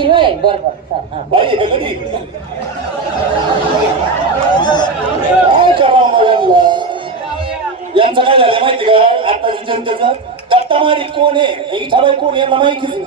नाही बरोबर यांचं काय झालं माहिती का? आताच्या जनतेचं दत्तामारी कोण आहे इठाबाई कोण यांना माहिती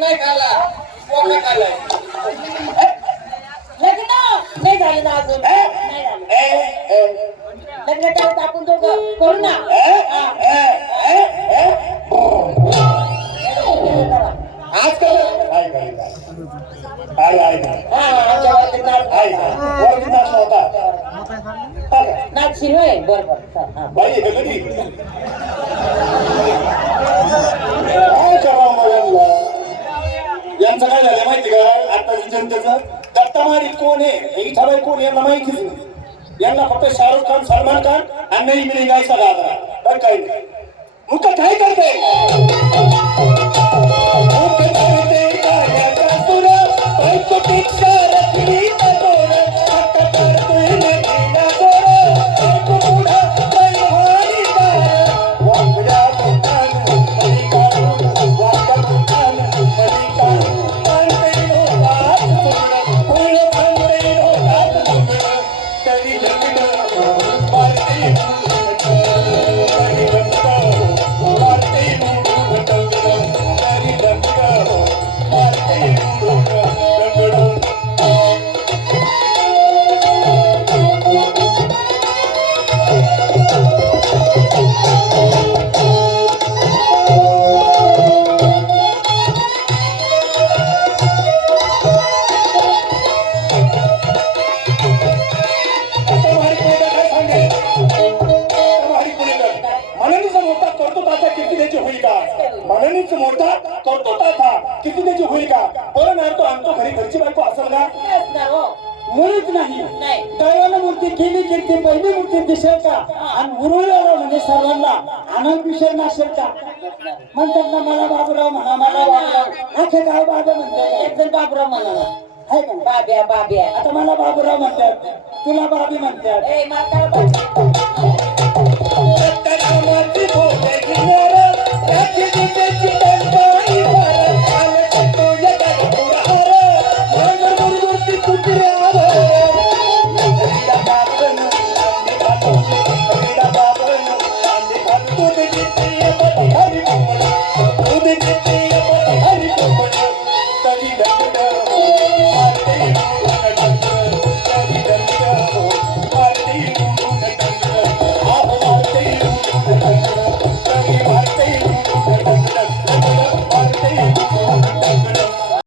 नाही खाल्ला खाल्लाय लग्न नाही झालं ना अजून लग्न टाकून कधी आहे. आताची कोण आहे? कोण यांना माहितीच नाही. यांना फक्त शाहरुख खान सलमान खान आणि नाही मिळेल गाजरा काही नाही. मुक्त काय करते घरीच मोठा करतो टाका किती त्याची होईल का पण आणतो आणतो घरी घरची बायको असेल का? मुळीच नाही हो. नाही. मूर्ती केली कीर्ती पहिली मूर्ती दिसेल का आणि उरवलेला म्हणजे सर्वांना. आनंद विषय नसेल का म्हणतात ना मला बाबूराव म्हणा मला बाबूराव. अख्खे गाव बाबा म्हणतात. एक जण बाबराव म्हणाला हाय का? बाब्या बाब्या. आता मला बाबूराव म्हणतात. तुला बाबी म्हणतात. ए